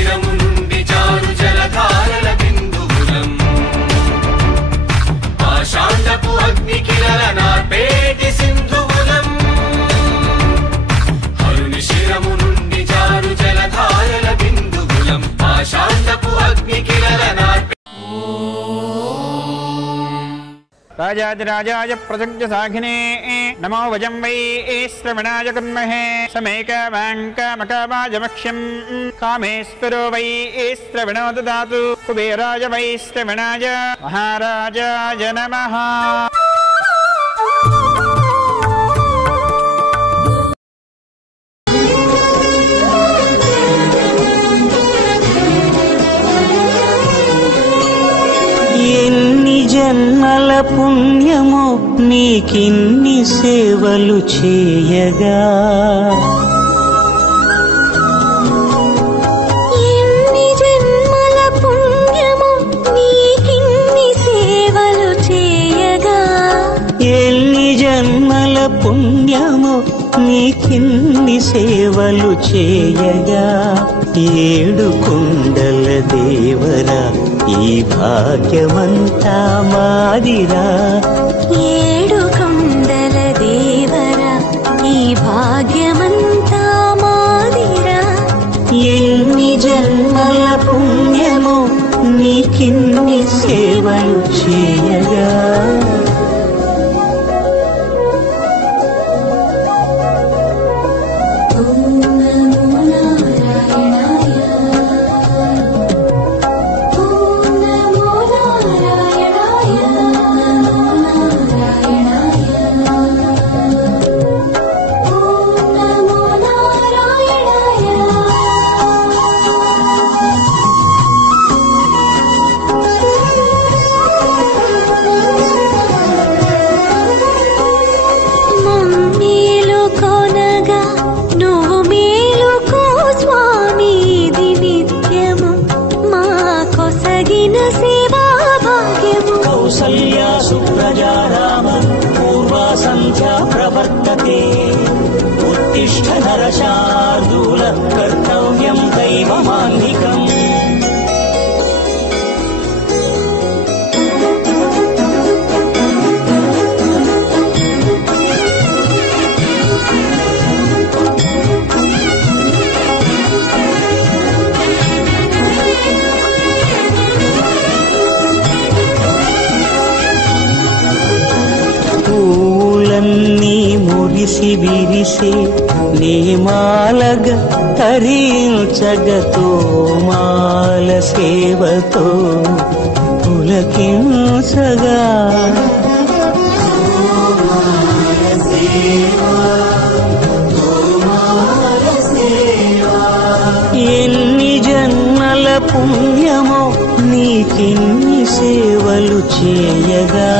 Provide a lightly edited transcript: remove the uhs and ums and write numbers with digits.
శిరము నుండి జారు జలధారల బిందువులం పాషాండపు అగ్ని కిరల నార్పేటి సింధువులం హరుని శిరము నుండి జారు జలధారల బిందువులం పాషాండపు అగ్ని కిరల నార్పే राजाधिराजाय प्रसज्ञ साघिने नमो वजं वै श्रवणाय कुर्महे समेकवाङ्कामकावाजमक्ष्यं कामेश्वरो वै श्रवणो ददातु कुबेराय वै श्रवणाय महाराजाय नमः। జన్మల పుణ్యము నీకిన్ని సేవలు చేయగా ఎన్ని జన్మల పుణ్యము నీకిన్ని సేవలు చేయగా ఎన్ని జన్మల పుణ్యము నీకిన్ని సేవలు చేయగా ఏడు కుండల దేవరా ఈ భాగ్యమంతా మాదిరా ఏడు కొండల దేవరా ఈ భాగ్యమంతా మాదిరా ఎన్ని జన్మల పుణ్యము నీకిన్ని సేవలు చేయగా उत्तिष्ठ नरशार्दूल कर्तव्यं दैवमान्निकम् మురిసి విరిసే నీమాలగ తరించగతో మాల సేవతో పులకించగా ఎన్ని జన్మల పుణ్యమో నీకిన్ని సేవలు చేయగా